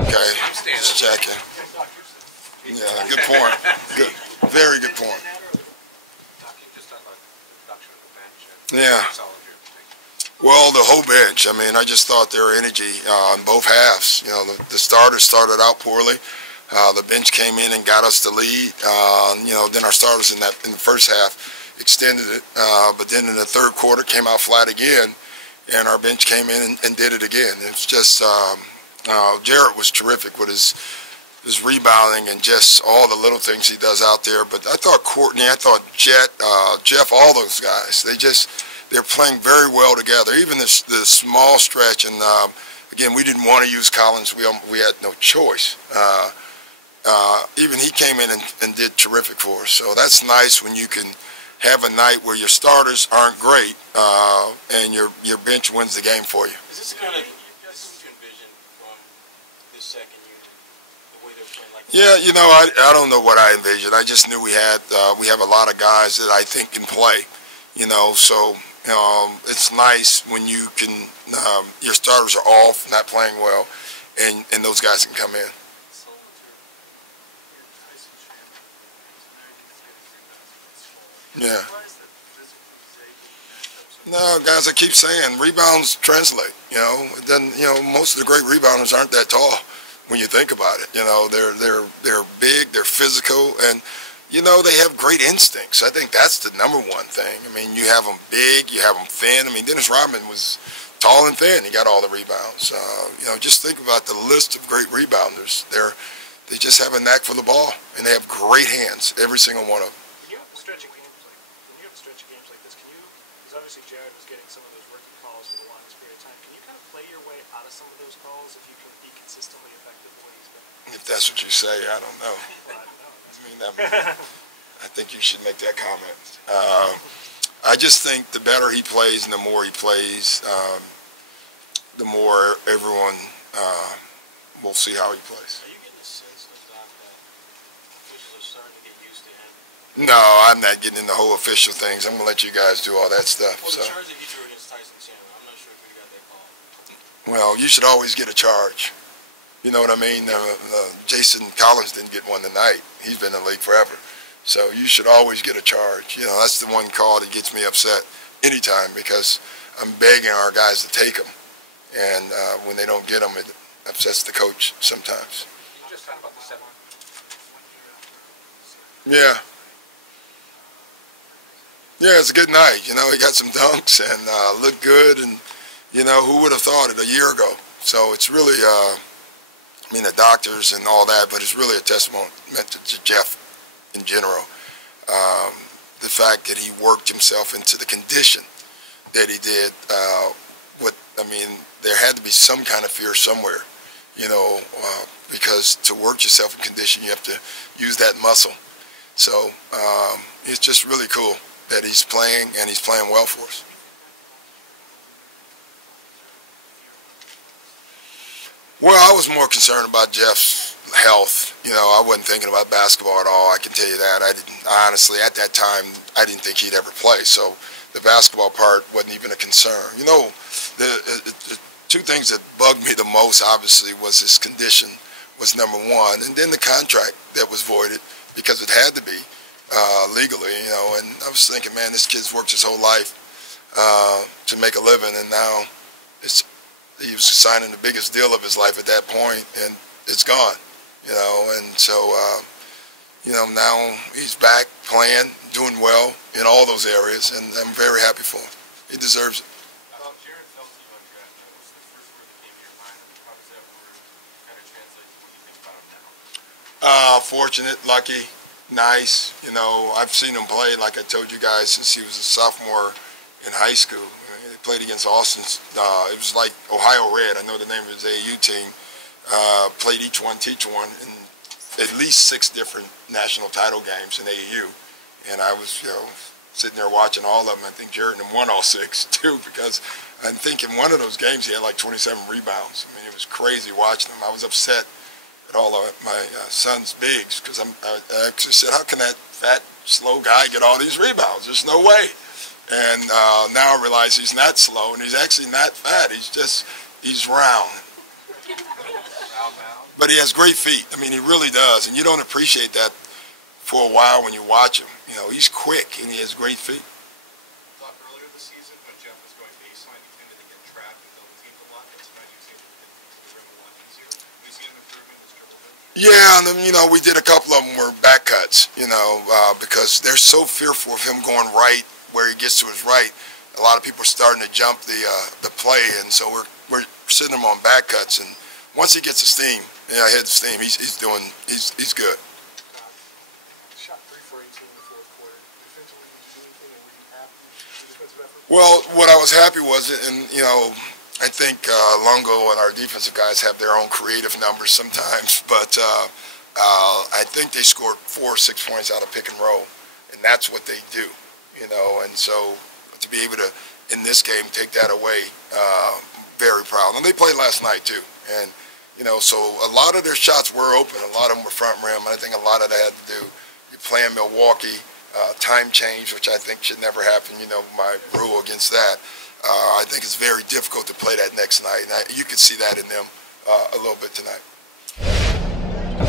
Okay, just checking. Yeah, good point. Good, very good point. Yeah. Well, the whole bench. I mean, I just thought their energy on both halves. You know, the starters started out poorly. The bench came in and got us the lead. You know, then our starters in the first half extended it, but then in the third quarter came out flat again, and our bench came in and did it again. It's just Jarrett was terrific with his rebounding and just all the little things he does out there. But I thought Courtney, I thought Jet, Jeff, all those guys, they're playing very well together. Even the small stretch, and again, we didn't want to use Collins. We had no choice. Even he came in and did terrific for us. So that's nice when you can have a night where your starters aren't great and your bench wins the game for you. Is this kind of what you envision from this second year, the way they're playing? Like yeah, you know, I don't know what I envisioned. I just knew we have a lot of guys that I think can play. You know, so it's nice when you can your starters are off, not playing well, and those guys can come in. Yeah. No, guys, I keep saying rebounds translate. You know, then most of the great rebounders aren't that tall when you think about it. You know, they're big, they're physical, and you know they have great instincts. I think that's the number one thing. I mean, you have them big, you have them thin. I mean, Dennis Rodman was tall and thin. He got all the rebounds. You know, just think about the list of great rebounders. They just have a knack for the ball, and they have great hands, every single one of them. Obviously Jared was getting some of those rookie calls for the longest period of time. Can you kind of play your way out of some of those calls if you can be consistently effective the way he's been? If that's what you say, I don't know. Well, I don't know. I think you should make that comment. I just think the better he plays and the more he plays, the more everyone will see how he plays. Are you getting the sense that officials are starting to get used to him? No, I'm not getting in the whole official things. I'm going to let you guys do all that stuff. Well, the So. charge that he drew against Tyson Chandler, I'm not sure if we got that call. Well, you should always get a charge. You know what I mean? Jason Collins didn't get one tonight. He's been in the league forever. So you should always get a charge. You know, that's the one call that gets me upset anytime because I'm begging our guys to take them. And when they don't get them, it upsets the coach sometimes. You just talked about the 7. Yeah. Yeah, it's a good night. You know, he got some dunks and looked good. And, you know, who would have thought it a year ago? So it's really, I mean, the doctors and all that, but it's really a testament to Jeff in general. The fact that he worked himself into the condition that he did. I mean, there had to be some kind of fear somewhere, you know, because to work yourself in condition, you have to use that muscle. So it's just really cool that he's playing, and he's playing well for us. Well, I was more concerned about Jeff's health. You know, I wasn't thinking about basketball at all. I can tell you that. Honestly, at that time, I didn't think he'd ever play. So the basketball part wasn't even a concern. You know, the two things that bugged me the most, obviously, was his condition was number one, and then the contract that was voided because it had to be. Legally, you know, and I was thinking, man, this kid's worked his whole life to make a living, and now he was signing the biggest deal of his life at that point, and it's gone, you know, and so, you know, now he's back playing, doing well in all those areas, and I'm very happy for him. He deserves it. Fortunate, lucky. Nice, you know, I've seen him play, like I told you guys, since he was a sophomore in high school. He played against Austin. It was like Ohio Red. I know the name of his AAU team. Played each one, teach one, in at least 6 different national title games in AAU. And I was, you know, sitting there watching all of them. I think Jared won all 6, too, because I think in one of those games he had like 27 rebounds. I mean, it was crazy watching him. I was upset at all of my son's bigs, because I actually said, how can that fat, slow guy get all these rebounds? There's no way. And now I realize he's not slow, and he's actually not fat. He's round. But he has great feet. I mean, he really does, and you don't appreciate that for a while when you watch him. You know, he's quick and he has great feet. Earlier this season, when Jeff was going baseline, he tended to get trapped and double teamed a lot, but sometimes you see him get to the rim a lot easier. Do you see an improvement in his dribble vision? Yeah, and then, you know, we did a couple of them were back cuts, you know, because they're so fearful of him going right where he gets to his right. A lot of people are starting to jump the play, and so we're sitting him on back cuts. And once he gets the steam, hit the steam, he's good. Shot 3 for 18 in the fourth quarter. Defensively, did you do anything, and were you happy with the defensive effort? Well, what I was happy was, and you know, I think Longo and our defensive guys have their own creative numbers sometimes, but I think they scored 4 or 6 points out of pick and roll, and that's what they do, you know. And so to be able to, in this game, take that away, very proud. And they played last night too, and you know, so a lot of their shots were open. A lot of them were front rim. And I think a lot of that had to do. You play in Milwaukee, time change, which I think should never happen. You know, my rule against that. I think it's very difficult to play that next night. And you could see that in them a little bit tonight.